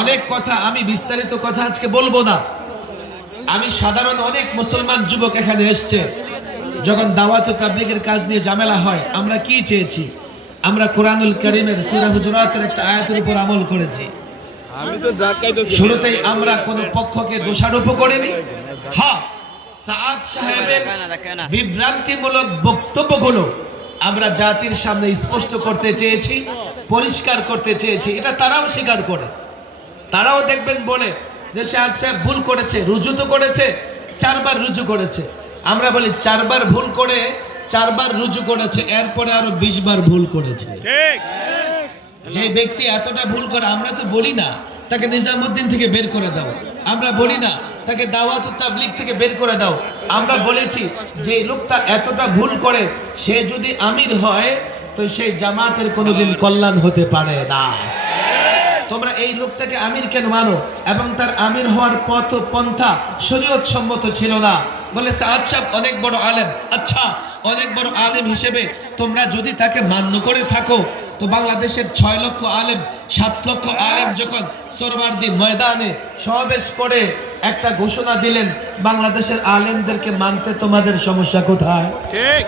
অনেক কথা, আমি বিস্তারিত কথা আজকে বলবো না। আমি সাধারণ অনেক মুসলমান যুবক এখানে এসছে, যখন দাওয়াত ও তাবলীগের কাজ নিয়ে ঝামেলা হয়, আমরা কি চেয়েছি? আমরা কোরআনুল কারীমের সূরা হুজুরাতের একটা আয়াতের উপর আমল করেছি। শুরুতেই আমরা কোন পক্ষকে দোষারোপ করিনি। হ্যাঁ, সাআদ সাহেবের বিভ্রান্তিমূলক বক্তব্যগুলো আমরা জাতির সামনে স্পষ্ট করতে চেয়েছি, পরিষ্কার করতে চেয়েছি। এটা তারাও স্বীকার করে, তারাও দেখবেন বলে যে সাআদ সাহেব ভুল করেছে, রুজু তো করেছে, 4 বার রুজু করেছে। আমরা বলি 4 বার ভুল করে 4 বার রুজু করেছে, এরপরে আরো 20 বার ভুল করেছে। যে ব্যক্তি এতটা ভুল করে, আমরা তো বলি না তাকে নিজামউদ্দিন থেকে বের করে দাও, আমরা বলি না তাকে দাওয়াত ও তাবলীগ থেকে বের করে দাও। আমরা বলেছি যে লোকটা এতটা ভুল করে, সে যদি আমির হয় তো সেই জামাতের কোনোদিন কল্যাণ হতে পারে না। তোমরা এই লোকটাকে আমির কেন মানো? এবং তার আমির হওয়ার পথ পন্থা শরীয়ত সম্মত ছিল না। বলে সাআদ সাহেব অনেক বড় আলেম। আচ্ছা, অনেক বড় আলেম হিসেবে তোমরা যদি তাকে মান্য করে থাকো, তো বাংলাদেশের 6 লক্ষ আলেম, 7 লক্ষ আলেম যখন সোহরাওয়ার্দী ময়দানে সমাবেশ করে একটা ঘোষণা দিলেন, বাংলাদেশের আলেমদেরকে মানতে তোমাদের সমস্যা কোথায়? ঠিক।